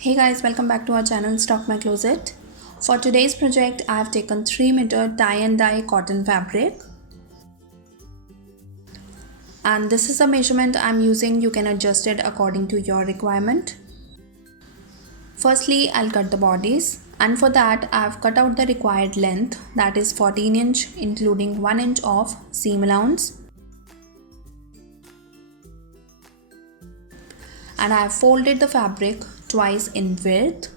Hey guys, welcome back to our channel Stock My Closet. For today's project, I have taken 3 meter tie and dye cotton fabric, and this is the measurement I'm using. You can adjust it according to your requirement. Firstly, I'll cut the bodice, and for that I've cut out the required length, that is 14 inch, including 1 inch of seam allowance, and I have folded the fabric twice in width.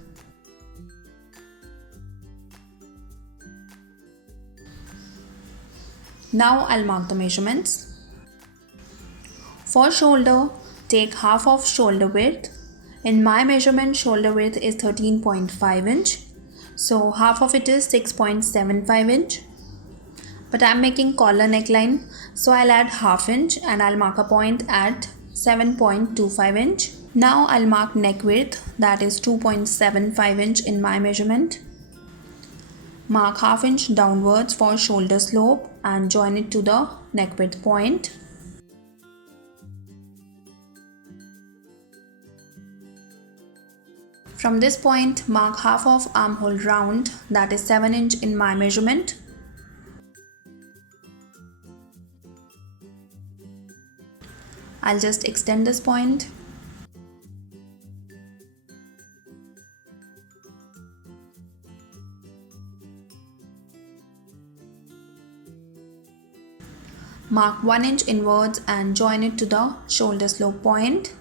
Now I'll mark the measurements. For shoulder, take half of shoulder width. In my measurement, shoulder width is 13.5 inch. So half of it is 6.75 inch. But I'm making collar neckline, so I'll add half inch and I'll mark a point at 7.25 inch. Now I'll mark neck width, that is 2.75 inch in my measurement. Mark half inch downwards for shoulder slope and join it to the neck width point. From this point, mark half of armhole round, that is 7 inch in my measurement. I'll just extend this point. Mark 1 inch inwards and join it to the shoulder slope point.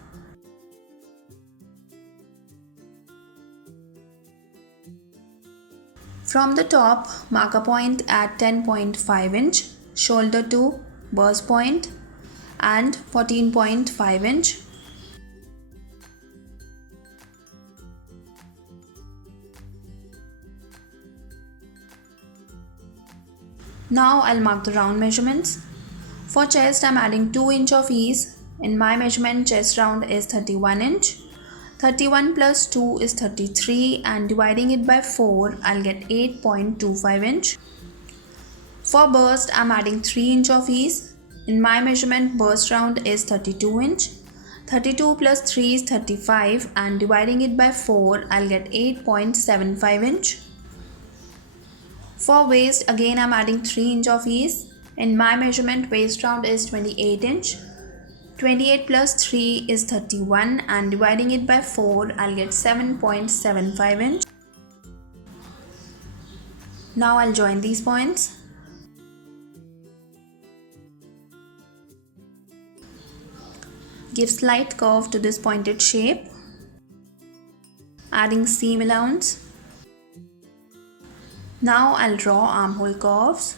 From the top, mark a point at 10.5 inch, shoulder to burst point, and 14.5 inch. Now I'll mark the round measurements. For chest, I'm adding 2 inch of ease. In my measurement, chest round is 31 inch. 31 plus 2 is 33, and dividing it by 4, I'll get 8.25 inch. For burst, I'm adding 3 inch of ease. In my measurement, burst round is 32 inch. 32 plus 3 is 35, and dividing it by 4, I'll get 8.75 inch. For waist, again I'm adding 3 inch of ease. In my measurement, waist round is 28 inch. 28 plus 3 is 31, and dividing it by 4, I'll get 7.75 inch. Now I'll join these points. Give slight curve to this pointed shape. Adding seam allowance. Now I'll draw armhole curves.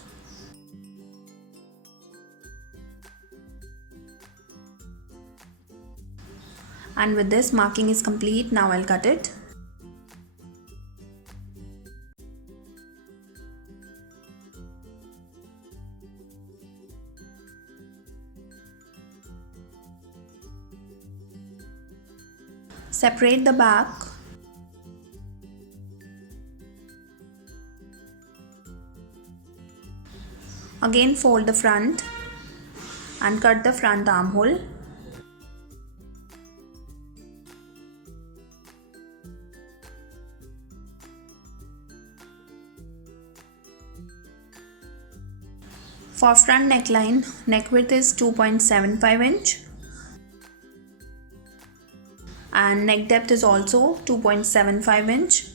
And with this, marking is complete. Now I'll cut it. Separate the back. Again fold the front and cut the front armhole. For front neckline, neck width is 2.75 inch and neck depth is also 2.75 inch.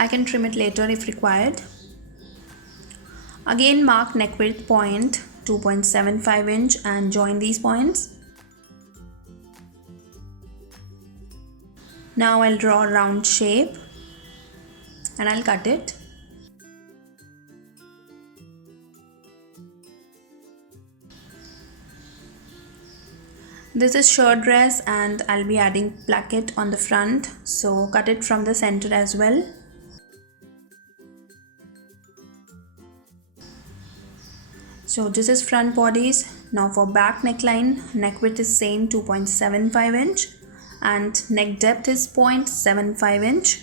I can trim it later if required. Again mark neck width point 2.75 inch and join these points. Now I'll draw a round shape and I'll cut it. This is shirt dress and I'll be adding placket on the front, so cut it from the center as well. So this is front bodice. Now for back neckline, neck width is same 2.75 inch and neck depth is 0.75 inch.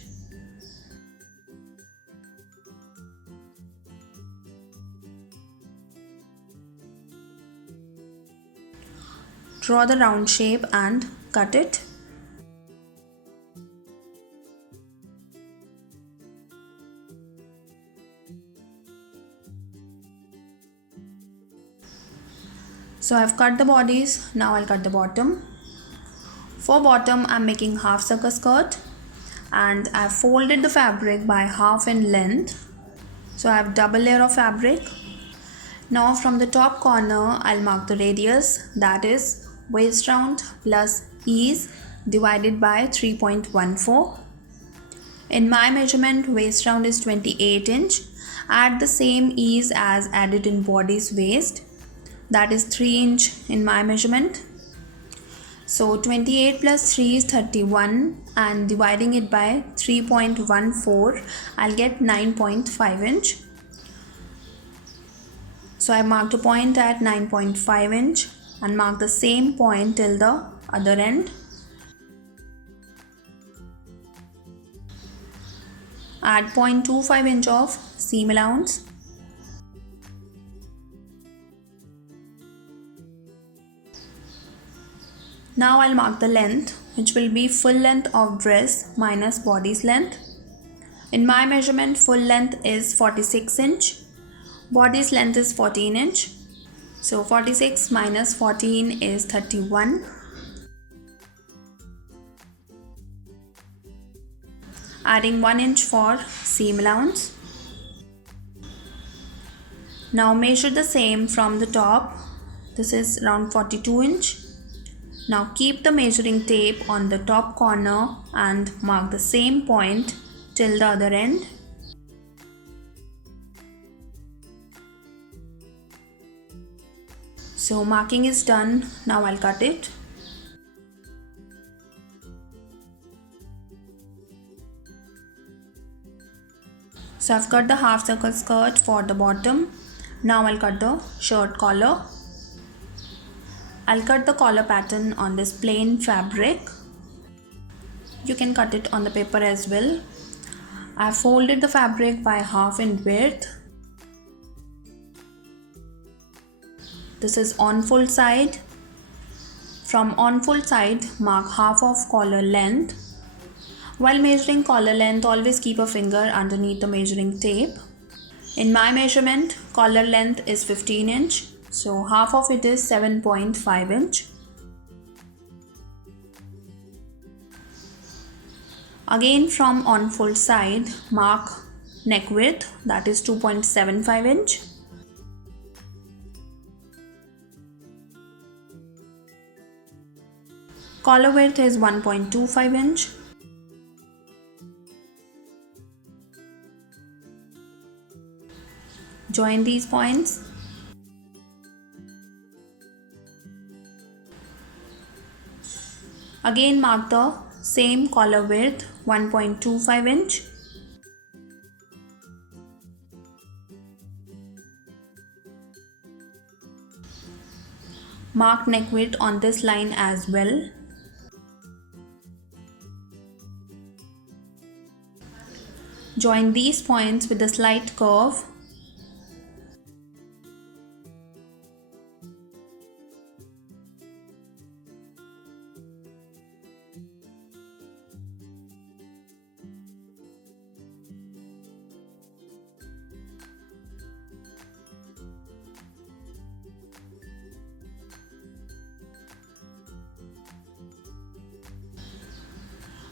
Draw the round shape and cut it. So I've cut the bodice, now I'll cut the bottom. For bottom, I'm making half circle skirt and I've folded the fabric by half in length. So I have double layer of fabric. Now from the top corner, I'll mark the radius, that is waist round plus ease divided by 3.14. In my measurement, waist round is 28 inch. Add the same ease as added in body's waist, that is 3 inch in my measurement. So 28 plus 3 is 31 and dividing it by 3.14, I'll get 9.5 inch. So I marked a point at 9.5 inch and mark the same point till the other end. Add 0.25 inch of seam allowance. Now I'll mark the length, which will be full length of dress minus body's length. In my measurement, full length is 46 inch. Body's length is 14 inch. So 46 minus 14 is 31. Adding 1 inch for seam allowance. Now measure the same from the top. This is around 42 inch. Now keep the measuring tape on the top corner and mark the same point till the other end. So marking is done. Now I'll cut it. So I've cut the half circle skirt for the bottom. Now I'll cut the shirt collar. I'll cut the collar pattern on this plain fabric. You can cut it on the paper as well. I've folded the fabric by half in width. This is on full side. From on full side, mark half of collar length. While measuring collar length, always keep a finger underneath the measuring tape. In my measurement, collar length is 15 inch. So half of it is 7.5 inch. Again from on full side, mark neck width, that is 2.75 inch. Collar width is 1.25 inch. Join these points. Again mark the same collar width, 1.25 inch. Mark neck width on this line as well. Join these points with a slight curve.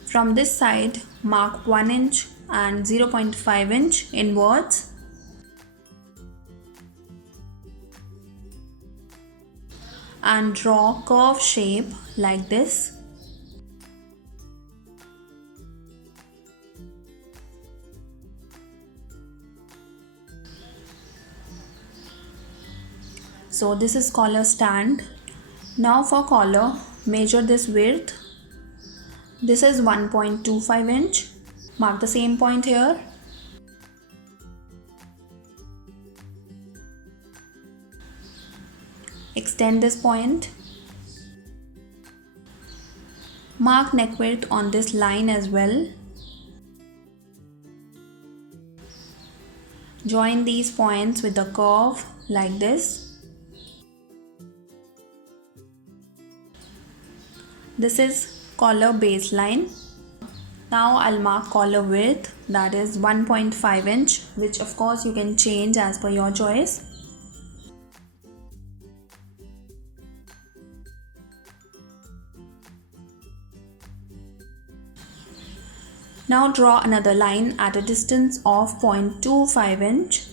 From this side, mark 1 inch and 0.5 inch inwards. And draw curve shape like this. So this is collar stand. Now for collar, measure this width. This is 1.25 inch. Mark the same point here. Extend this point. Mark neck width on this line as well. Join these points with a curve like this. This is collar baseline. Now I'll mark collar width, that is 1.5 inch, which of course you can change as per your choice. Now draw another line at a distance of 0.25 inch.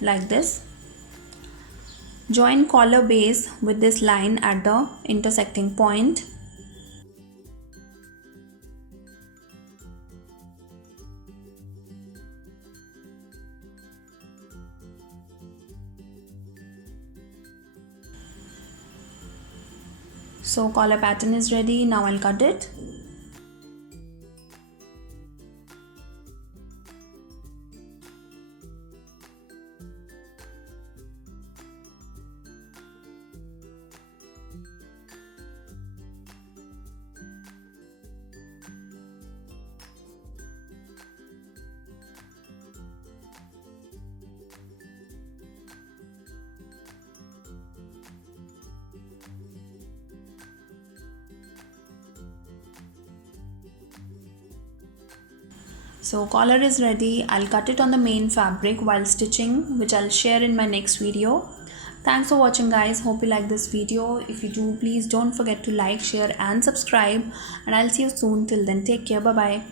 Like this. Join collar base with this line at the intersecting point. So collar pattern is ready. Now I'll cut it. So collar is ready. I'll cut it on the main fabric while stitching, which I'll share in my next video. Thanks for watching guys. Hope you like this video. If you do, please don't forget to like, share and subscribe, and I'll see you soon. Till then, take care. Bye bye.